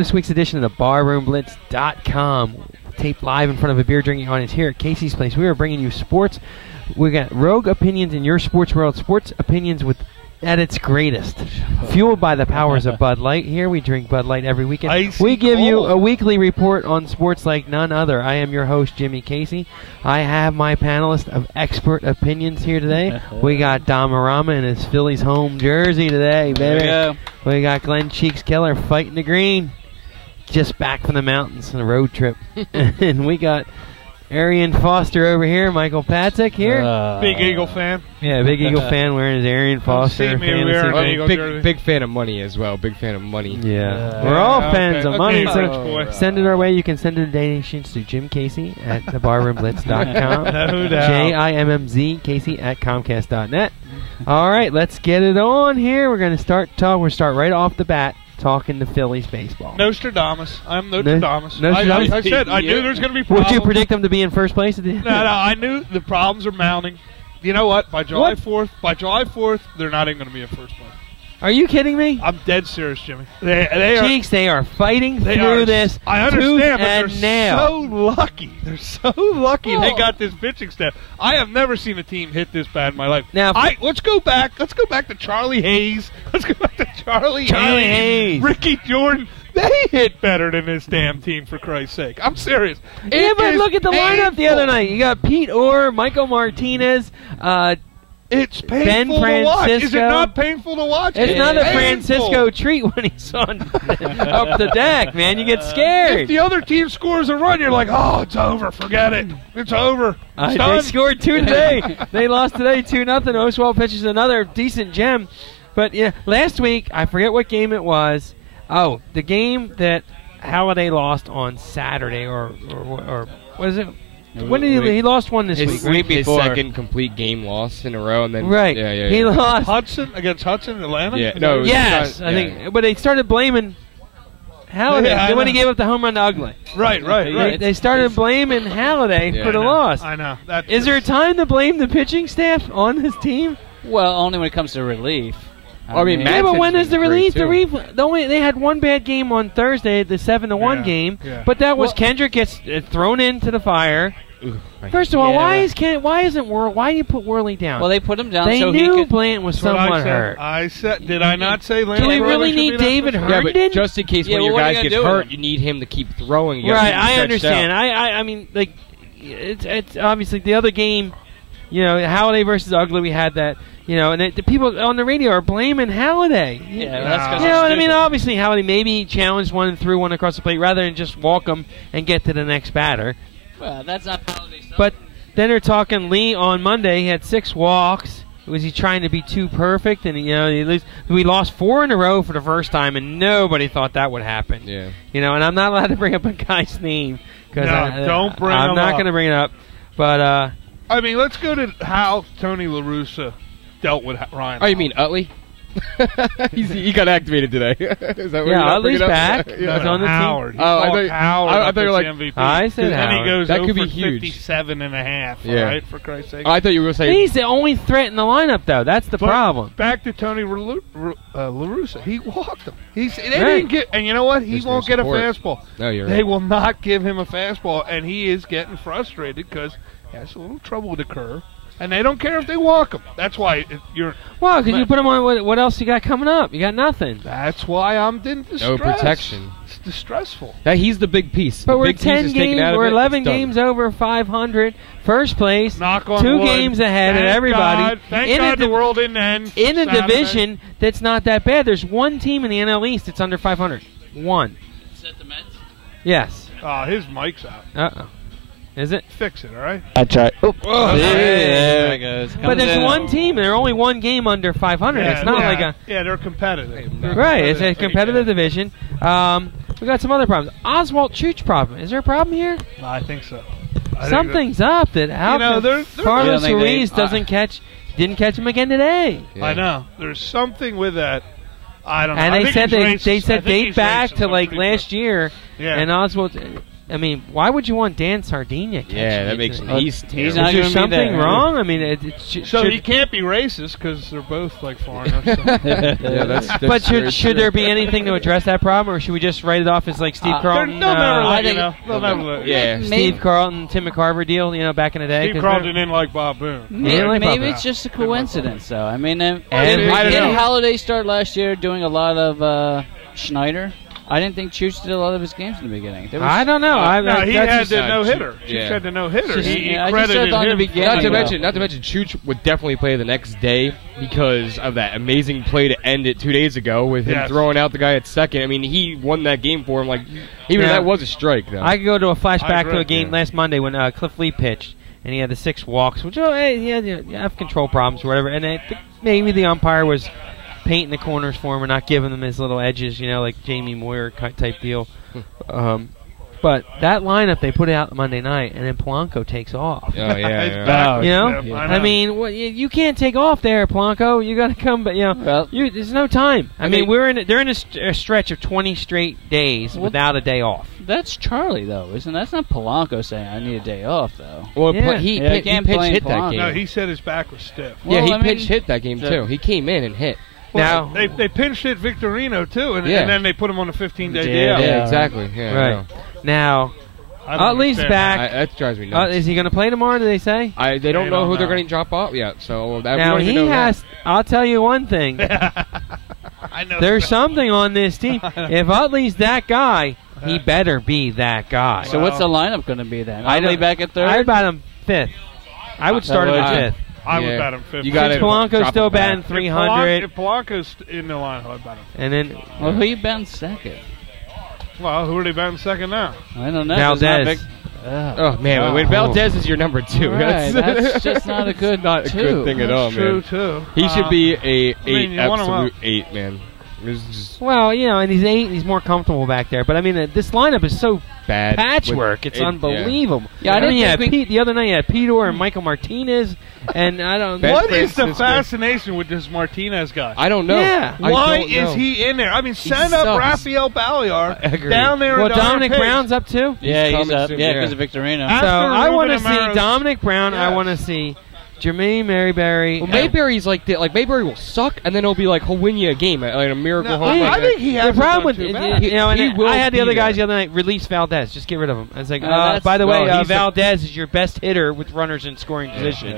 this week's edition of the BarroomBlitz.com. Taped live in front of a beer drinking audience here at Casey's Place. We are bringing you sports. We got rogue opinions in your sports world. Sports opinions at its greatest. Fueled by the powers of Bud Light. Here we drink Bud Light every weekend. We give you a weekly report on sports like none other. I am your host, Jimmy Casey. I have my panelist of expert opinions here today. We got Damarama in his Phillies home jersey today, baby. We got Glenn Cheeks Keller fighting the green. Just back from the mountains on a road trip. And we got Arian Foster over here, Michael Patzek here. Big Eagle fan. Yeah, big Eagle fan wearing his Arian Foster fantasy. Big fan of money as well. Big fan of money. Yeah. We're all fans of money. So send it our way. You can send the donations to Jim Casey at thebarroomblitz.com. No doubt. JIMMZ Casey at Comcast.net. All right, let's get it on here. We're going to start right off the bat. Talking the Phillies baseball. Nostradamus. I'm Nostradamus. Nostradamus. I said I knew there was going to be problems. Would you predict them to be in first place? No, I knew the problems are mounting. You know what? By July 4th, they're not even going to be in first place. Are you kidding me? I'm dead serious, Jimmy. They are fighting through this. I understand, but they're nail. so lucky. They're so lucky they got this pitching staff. I have never seen a team hit this bad in my life. Now, let's go back. Let's go back to Charlie Hayes. Let's go back to Charlie Hayes. Ricky Jordan. They hit better than this damn team, for Christ's sake. I'm serious. Yeah, but look at the lineup the other night. You got Pete Orr, Michael Martinez, it's painful to watch. Is it not painful to watch? It's not a Francisco treat when he's on up the deck, man. You get scared. If the other team scores a run, you're like, oh, it's over. Forget it. It's over. They scored 2 today. They lost today 2-0. Oswald pitches another decent gem. But yeah, last week, I forget what game it was. Oh, the game that Halladay lost on Saturday, or what is it? When did he lost one this week? His second complete game loss in a row, and then he lost against Hudson in Atlanta. Yeah, no, I think, but they started blaming Halladay when he gave up the home run to Ugly. Right. They started blaming Halladay for the loss. I know. Is there time to blame the pitching staff on his team? Well, only when it comes to relief. I mean, but when is the relief? They had one bad game on Thursday, the 7-1 game. Yeah. But that was Kendrick gets thrown into the fire. First of all, why do you put Worley down? Well, they put him down. They so knew he could, Blanton was somewhat hurt. Did I not say? Do we really need David Herndon? Yeah, but just in case one of your guys gets hurt, you need him to keep throwing. Right, I understand. I mean, like, it's obviously the other game. You know, Halladay versus Ugly. We had that. You know, and the people on the radio are blaming Halladay. Yeah, that's you know what I mean? Obviously, Halladay maybe challenged one and threw one across the plate rather than just walk him and get to the next batter. Well, that's not Halladay's stuff. But then they're talking Lee on Monday. He had 6 walks. Was he trying to be too perfect? And, you know, we lost 4 in a row for the first time, and nobody thought that would happen. Yeah. You know, and I'm not allowed to bring up a guy's name. Don't bring him up. I'm not going to bring it up. But, I mean, let's go to how Tony La Russa dealt with Ryan. Oh, you mean Utley? He got activated today. Is that Utley's back. He's on the Howard. team. I thought you were like MVP. I said Howard. And he goes that could be 57.5. Yeah. Right, for Christ's sake. I thought you were going to say he's the only threat in the lineup, though. That's the problem. Back to Tony La Russa. He walked him. Didn't get, and you know what? He won't get a fastball. No, you're right. They will not give him a fastball, and he is getting frustrated because he has a little trouble with the curve. And they don't care if they walk him. That's why you're... Well, because you put him on... What else you got coming up? You got nothing. That's why I'm distressed. No protection. It's distressful. He's the big piece. But we're 10 games... We're 11 games over 500. First place. Knock on 2 wood. Games ahead of everybody. Thank God the world didn't end. In a division that's not that bad. There's one team in the NL East that's under 500. One. Is that the Mets? Yes. His mic's out. Uh-oh. Is it? Fix it, all right? I tried. Oh. There it goes. But there's one team, and they're only one game under 500. Yeah, it's not like a... Yeah, they're competitive. Right, it's a competitive division. We got some other problems. Oswald Chooch problem. Is there a problem here? I think so. Something's up. That Carlos Ruiz didn't catch him again today. Yeah. I know. There's something with that. I don't know. And they said date back to like last year. Yeah. And Oswald... I mean, why would you want Dan Sardina? Yeah, that makes He's Is not there going to be something there. wrong? I mean, So he can't be racist because they're both like foreigners. So. Yeah, that's But very should true. there be anything to address that problem, or should we just write it off as like Steve Carlton? They'll never I let you think- know. They'll never let you. Yeah. Steve Carlton, Tim McCarver deal, back in the day. Steve 'cause Carlton didn't like Bob Boone. Yeah, like Maybe Bob it's just a coincidence, though. I mean, And- I don't know. Holiday start last year doing a lot of Schneider. I didn't think Chooch did a lot of his games in the beginning. There was, I don't know. No, he had the just- no-hitter. yeah. He had the no-hitter. Just- He I just credited thought in the him. beginning, Not to though. mention, Chooch would definitely play the next day because of that amazing play to end it 2 days ago with him Yes. throwing out the guy at second. I mean, he won that game for him. Like, even Yeah. if that was a strike, though. I could go to a flashback to a agree. game last Monday when Cliff Lee pitched, and he had the 6 walks, which he had control problems or whatever, and I think maybe the umpire was painting the corners for him or not giving him his little edges, like Jamie Moyer type deal. But that lineup they put out Monday night, and then Polanco takes off. Oh, yeah. It's yeah. backwards, You know? Steph, I mean, you can't take off there, Polanco. You got to come, but Well, there's no time. I mean, mean- they're in a stretch of 20 straight days without a day off. that's Charlie, though, isn't that's not Polanco saying I need a day off, though. Well, Yeah. he Yeah, pitch can't blame hit that Polanco. game. No, he said his back was stiff. Yeah, Well, he I mean, pitch hit that game, too. He came in and hit. Now, They pinched hit Victorino, too, and Yeah. then they put him on a 15-day Yeah, DL. Yeah, exactly. Yeah, I right know. now, I don't Utley's understand back. That drives me nuts. Is he going to play tomorrow? Do they say? They don't know who they're know. going to drop off yet, so that, we Now don't even he know that. has. I'll tell you one thing. that. I know. There's something on this team. If Utley's that guy, he better be that guy. So what's the lineup going to be then? I Utley don't- back at third? I'd bat him 5th. I would start him at would you? 5th. I would Yeah. bet him 50. You gotta Since Polanco's drop still him back. batting 300, If Polanco's in the line, I'd bet him. and then Well, who you been second? Well, who are they betting second now? I don't know. There's not Valdez. Oh, man, when Oh. Valdez is your number 2, Right, that's just not a good not a two. good thing at all, That's true, man. too. He should be a mean, you want him absolute up. 8, man. It's just well, and he's 8. He's more comfortable back there. But I mean, this lineup is so bad. patchwork. with- It's unbelievable. Yeah, I I mean, didn't yeah, think we- Pete. The other night, you had Pedro and Michael Martinez, and I don't. Ben What is the Francisco. fascination with this Martinez guy? I don't know. Yeah. I Why don't is know. he in there? I mean, send up sucks. Raphael Balliar I agree. down there. Well, at the Dominic 100 Brown's up too. Yeah, he's coming up. soon, Yeah, yeah. because of Victorino. After So I Ruben want to see Amaro's- Dominic Brown. I Yes. want to see Jermaine Mayberry. Well, Mayberry's like Mayberry will suck, and then he'll be like he'll win you a game, like a miracle No, home run. I think he The hasn't problem done with too bad. He and will I had the be other guys there. the other night. Release Valdez. Just get rid of him. I was like, that's- by the way, well, he's a- Valdez is your best hitter with runners in scoring position.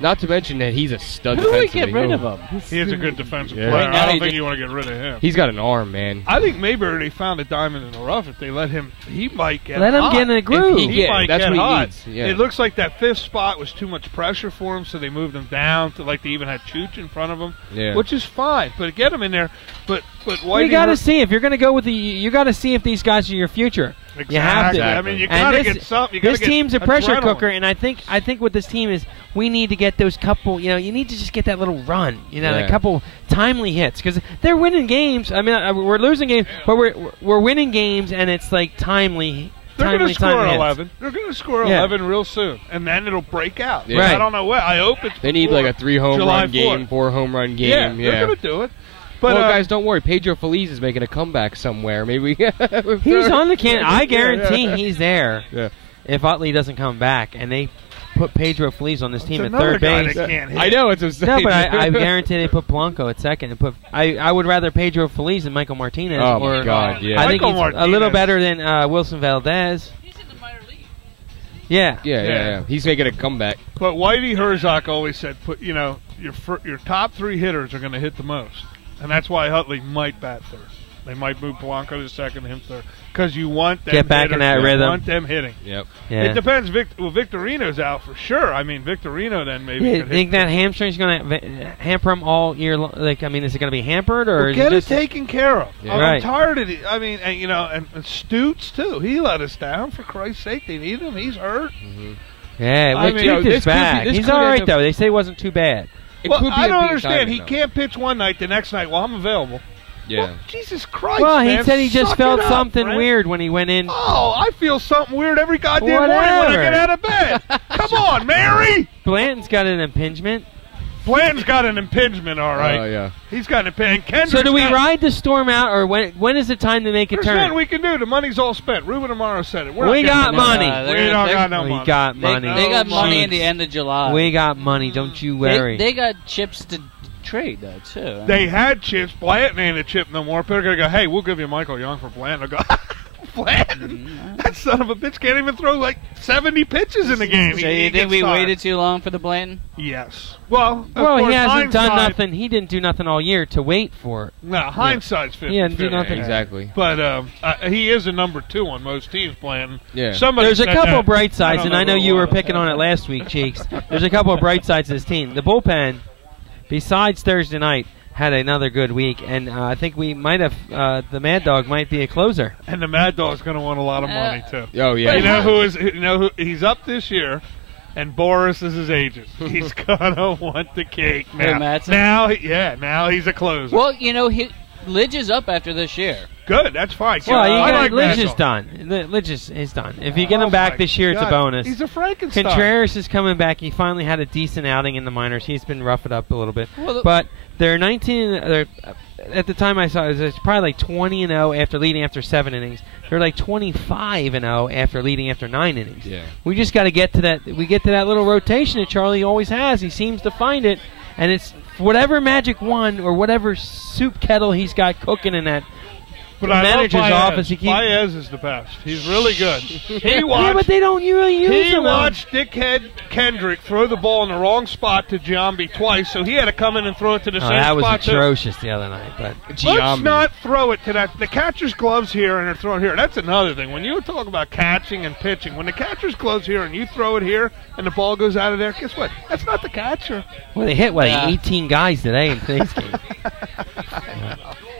Not to mention that he's a stud. Who do we defensively. get rid Oh. of him? He is a good defensive Yeah. player. Right now I don't he think just- you want to get rid of him. He's got an arm, man. I think Mayberry they found a diamond in the rough. If they let him, he might get Let him hot. get in the groove. If he- He Yeah, might that's get what he hot. needs, yeah. It looks like that 5th spot was too much pressure for him, so they moved him down to like they even had Chooch in front of him, Yeah. which is fine. But get him in there. But You got to see if you're going to go with the. You got to see if these guys are your future. Exactly. You have to. I mean, you And got to this- get something. You gotta This get team's a pressure adrenaline. cooker, and I think with this team is we need to get those couple. You need to just get that little run. a Yeah. couple timely hits because they're winning games. I mean, we're losing games, but we're winning games, and it's like timely. They're going to timely score hits. 11. They're going to score Yeah. 11 real soon, and then it'll break out. Yeah. Right. I don't know what. I hope it's. They need before like a 3 home July run game, 4th. 4 home run game. Yeah, Yeah, they're going to do it. But well, guys, don't worry. Pedro Feliz is making a comeback somewhere. Maybe He's on the can. I guarantee he's there. Yeah. If Utley doesn't come back, and they put Pedro Feliz on this team it's at another third guy base. that can't hit. I know it's insane. No, but I guarantee they put Polanco at second. And I would rather Pedro Feliz than Michael Martinez. Oh, or, my God, yeah. I think Michael he's a little Martinez. better than Wilson Valdez. He's in the minor league. Yeah. Yeah. He's making a comeback. But Whitey Herzog always said, your top 3 hitters are going to hit the most, and that's why Utley might bat third. They might move Polanco to second, him third, because you want them Get back in hitters, that you rhythm. want them hitting. Yep. Yeah. It depends. Victorino's out for sure. I mean, Victorino then maybe. You could think hit that hamstring's going to hamper him all year? Like, I mean, is it going to be hampered or is get it it just taken care of. Yeah. I'm Right. tired of it. I mean, and Stutes too. He let us down. For Christ's sake, they need him. He's hurt. Yeah, I we mean, keep this this could be- back. this He's could all end right up- though. They say it wasn't too bad. It Well, could be I a don't big understand. diamond, He though. can't pitch one night, the next night, well, I'm available. Yeah. Well, Jesus Christ, Well, he man, said he just suck felt it up, something Brent. weird when he went in. Oh, I feel something weird every goddamn morning when I Whatever. get out of bed. Come on, Mary. Blanton's got an impingement. Bland's got an impingement, all right. Oh, yeah. He's got an impingement. Kendrick's So do we got, ride the storm out, or when is it time to make a There's turn? nothing we can do. The money's all spent. Ruben Amaro said it. We're We not getting got the money. We don't got no We money. got They, money. they got No money money. in the end of July. We got money. Don't you worry. They got chips to trade, though, too. They had chips. Bland ain't a chip no more. They're going to go, hey, we'll give you Michael Young for Bland. They'll go, Bland? That son of a bitch can't even throw like 70 pitches in the game. So He you think gets we tired. waited too long for the Blanton? Yes. Well, of Well, course, he hasn't done hindsight- nothing. He didn't do nothing all year to wait for it. No, hindsight's 50. He didn't do nothing. Exactly. But he is a number 2 on most teams playing. Yeah. Somebody There's a said couple that. of bright sides, don't and I know who it you were was. picking on it last week, Cheeks. There's a couple of bright sides to this team. The bullpen, besides Thursday night, had another good week, and I think we might have the Mad Dog might be a closer. And the Mad Dog's going to want a lot of money, too. Oh, yeah. You know who he's up this year, and Boris is his agent. He's gonna want the cake Who, now. Mattson? Now he's a closer. Well, Lidge is up after this year. Good, that's fine. Well, I like Lidge Mad is Dog. done. Lidge is done. If you get him back my this year, it's a God. bonus. He's a Frankenstein. Contreras is coming back. He finally had a decent outing in the minors. He's been roughed up a little bit. Well, But they're 19. At the time I saw it, was probably like 20-0 after leading after 7 innings. They're like 25-0 after leading after 9 innings. Yeah. We just got to get to that. We get to that little rotation that Charlie always has. He seems to find it, and it's whatever magic one or whatever soup kettle he's got cooking in that But I love manager's Baez. office. He keeps. Baez is the best. He's really good. He Yeah, watched. but they don't really use He him. watched Dickhead Kendrick throw the ball in the wrong spot to Giambi twice, so he had to come in and throw it to the Oh, same that was spot. too. atrocious the other night. But Let's not throw it to that. The catcher's gloves here and they're throwing here. That's another thing. When you talk about catching and pitching, when the catcher's gloves here and you throw it here and the ball goes out of there, guess what? That's not the catcher. well, they hit Yeah. 18 guys today in today's game.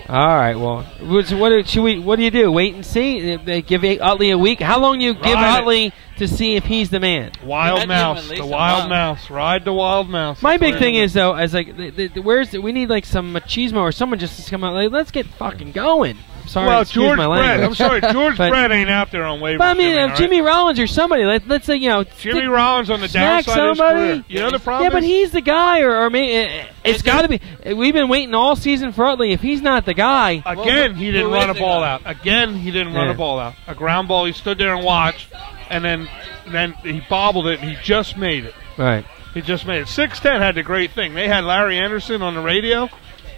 All right. Well, what do you do? Wait and see. They give Utley a week. How long do you give Ride it. Utley to see if he's the man? Wild I'd give him mouse. at least The a wild month. mouse. Ride the wild mouse. My That's big what thing it is though, as like, we need like some machismo or someone just to come out. Like, let's get fucking going. Sorry, Well, excuse George my Brett. language. I'm sorry, George But- Brett ain't out there on waivers. But I mean, all if right? Jimmy Rollins or somebody, let's say Jimmy stick- Rollins on the smack downside of his somebody. career. You know the problem Yeah, but is? he's the guy, or maybe it's got to be. We've been waiting all season for Utley. If he's not the guy, Again, he didn't who run is a the ball guy? out. Again, he didn't run Yeah. a ball out. A ground ball. He stood there and watched, and then he bobbled it, and he just made it. right? He just made it. 6'10" had the great thing. They had Larry Anderson on the radio.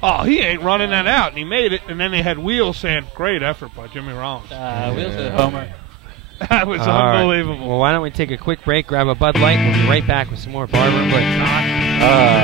Oh, he ain't running that out, and he made it. And then they had Wheels saying, "Great effort by Jimmy Rollins." Wheels to the homer. That was All right. unbelievable. Well, why don't we take a quick break, grab a Bud Light, and we'll be right back with some more Barber and Blitz.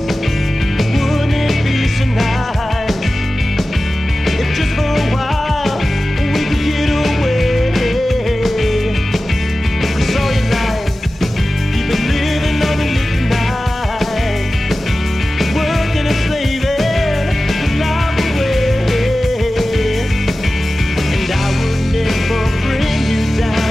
Wouldn't it be so nice if just for a while we could get away? 'Cause all your life you've been living underneath the night, working and slaving your life away. And I would never bring you down.